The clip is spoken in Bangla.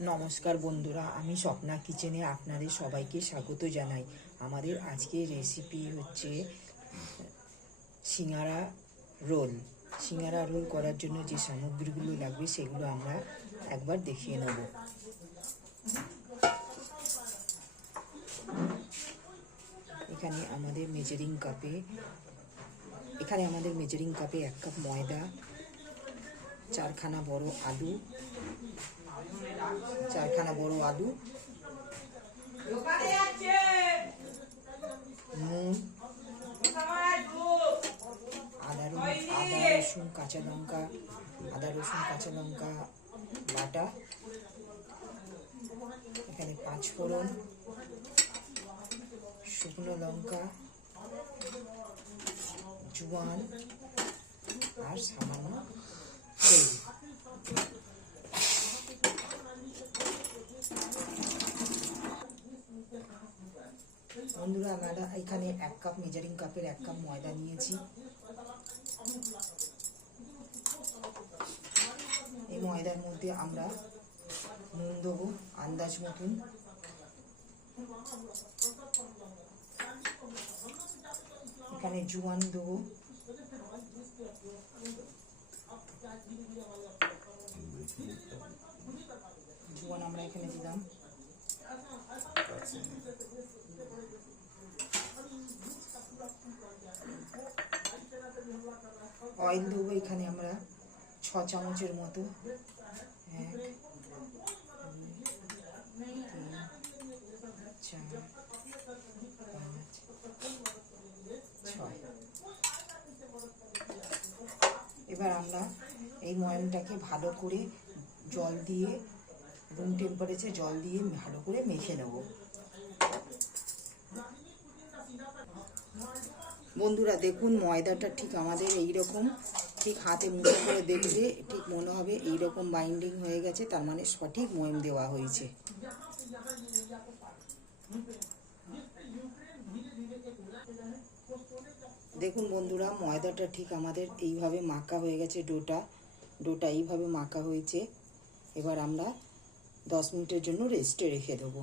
নমস্কার বন্ধুরা, আমি স্বপ্না কিচেনে আপনাদের সবাইকে স্বাগত জানাই। আমাদের আজকের রেসিপি হচ্ছে সিঙ্গারা রোল। সিঙ্গারা রোল করার জন্য যে সামগ্রীগুলো লাগবে, সেগুলো আমরা একবার দেখিয়ে নেব। এখানে আমাদের মেজারিং কাপে এখানে আমাদের মেজারিং কাপে এক কাপ ময়দা, চারখানা বড় আলু চারখানা বড় আলু। নুন। আদা আদা রসুন কাঁচা লঙ্কা আদা রসুন কাঁচা লঙ্কা বাটা। এখানে পাঁচ ফোড়ন শুকনো লঙ্কা জোয়ান আর সামান্য তেল। বন্ধুরা, আমরা এখানে এক কাপ মেজারিং কাপের এক কাপ ময়দা নিয়েছি। এই ময়দার মধ্যে আমরা নুন দেবো আন্দাজ মতন। এখানে জোয়ান দেবো। জোয়ান আমরা এখানে দিলাম। অয়েল দেবো এখানে আমরা ছ চামচের মতো। এক ছয়। এবার আমরা এই ময়ামটাকে ভালো করে জল দিয়ে রুম টেম্পারেচার জল দিয়ে ভালো করে মেখে নেব। বন্ধুরা, দেখুন, ময়দাটা ঠিক আমাদের এই রকম ঠিক হাতে মুঠো করে দেখলে ঠিক মনে হবে এই রকম বাইন্ডিং হয়ে গেছে, তার মানে সঠিক ময়ম দেওয়া হয়েছে। দেখুন বন্ধুরা, ময়দাটা ঠিক আমাদের এইভাবে মাখা হয়ে গেছে ডোটা ডোটা এইভাবে মাখা হয়েছে। এবার আমরা দশ মিনিটের জন্য রেস্টে রেখে দেবো।